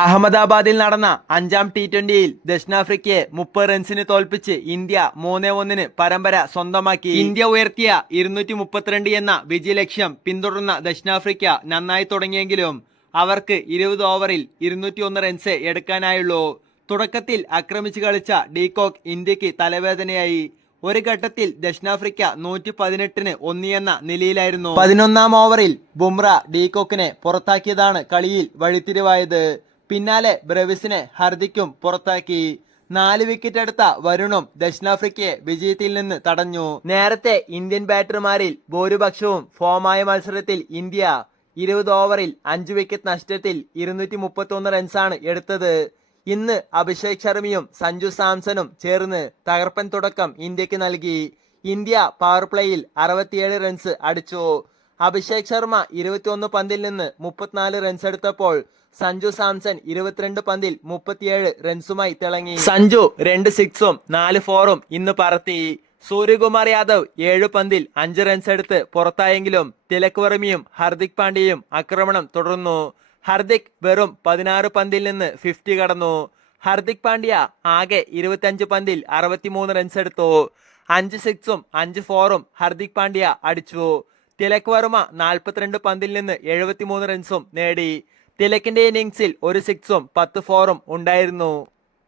അഹമ്മദാബാദിൽ നടന്ന 5ാം ടി20യിൽ ദക്ഷിണാഫ്രിക്കയെ 30 റൺസിന് തോൽപ്പിച്ച് ഇന്ത്യ 3-1 പരമ്പര സ്വന്തമാക്കി. ഇന്ത്യ ഉയർത്തിയ 232 എന്ന വിജയലക്ഷ്യം പിന്തുടർന്ന ദക്ഷിണാഫ്രിക്ക നന്നായി തുടങ്ങിയെങ്കിലും അവർക്ക് 20 ഓവറിൽ 201 റൺസ് എടുക്കാനായുള്ളൂ. തുടക്കത്തിൽ ആക്രമിച്ച് കളിച്ച ഡീകോക്ക് ഇന്ത്യക്ക് തലവേദനയായി. ഒരു ഘട്ടത്തിൽ ദക്ഷിണാഫ്രിക്ക 118-ന് 1 എന്ന നിലയിലായിരുന്നു. 11ാം ഓവറിൽ ബുംറ ഡീകോക്കിനെ പുറത്താക്കിയതാണ് കളിയിൽ വഴിത്തിരിവായത്. പിന്നാലെ ബ്രെവിസിനെ ഹർദിക്കും പുറത്താക്കി. 4 വിക്കറ്റ് എടുത്ത വരുണും ദക്ഷിണാഫ്രിക്കയെ വിജയത്തിൽ നിന്ന് തടഞ്ഞു. നേരത്തെ ഇന്ത്യൻ ബാറ്റർമാരിൽ ഭൂരിപക്ഷവും ഫോമായ മത്സരത്തിൽ ഇന്ത്യ 20 ഓവറിൽ 5 വിക്കറ്റ് നഷ്ടത്തിൽ 231 റൺസാണ് എടുത്തത്. ഇന്ന് അഭിഷേക് ശർമ്മയും സഞ്ജു സാംസണും ചേർന്ന് തകർപ്പൻ തുടക്കം ഇന്ത്യക്ക് നൽകി. ഇന്ത്യ പവർ പ്ലേയിൽ 67 റൺസ് അടിച്ചു. അഭിഷേക് ശർമ്മ 21 പന്തിൽ നിന്ന് 34 റൺസ് എടുത്തപ്പോൾ സഞ്ജു സാംസൺ 22 പന്തിൽ 37 റൺസുമായി തിളങ്ങി. സഞ്ജു 2 സിക്സും 4 ഫോറും ഇന്ന് പറത്തി. സൂര്യകുമാർ യാദവ് 7 പന്തിൽ 5 റൺസ് എടുത്ത് പുറത്തായെങ്കിലും തിലക് വർമ്മയും ഹർദിക് പാണ്ഡ്യയും ആക്രമണം തുടർന്നു. ഹർദിക് വെറും 16 പന്തിൽ നിന്ന് 50 കടന്നു. ഹർദിക് പാണ്ഡ്യ ആകെ 25 പന്തിൽ 63 റൺസ് എടുത്തു. 5 സിക്സും 5 ഫോറും ഹർദിക് പാണ്ഡ്യ അടിച്ചു. തിലക് വർമ്മ 42 പന്തിൽ നിന്ന് 73 റൺസും നേടി. തിലകിന്റെ ഇന്നിംഗ്സിൽ 1 സിക്സും 10 ഫോറും ഉണ്ടായിരുന്നു.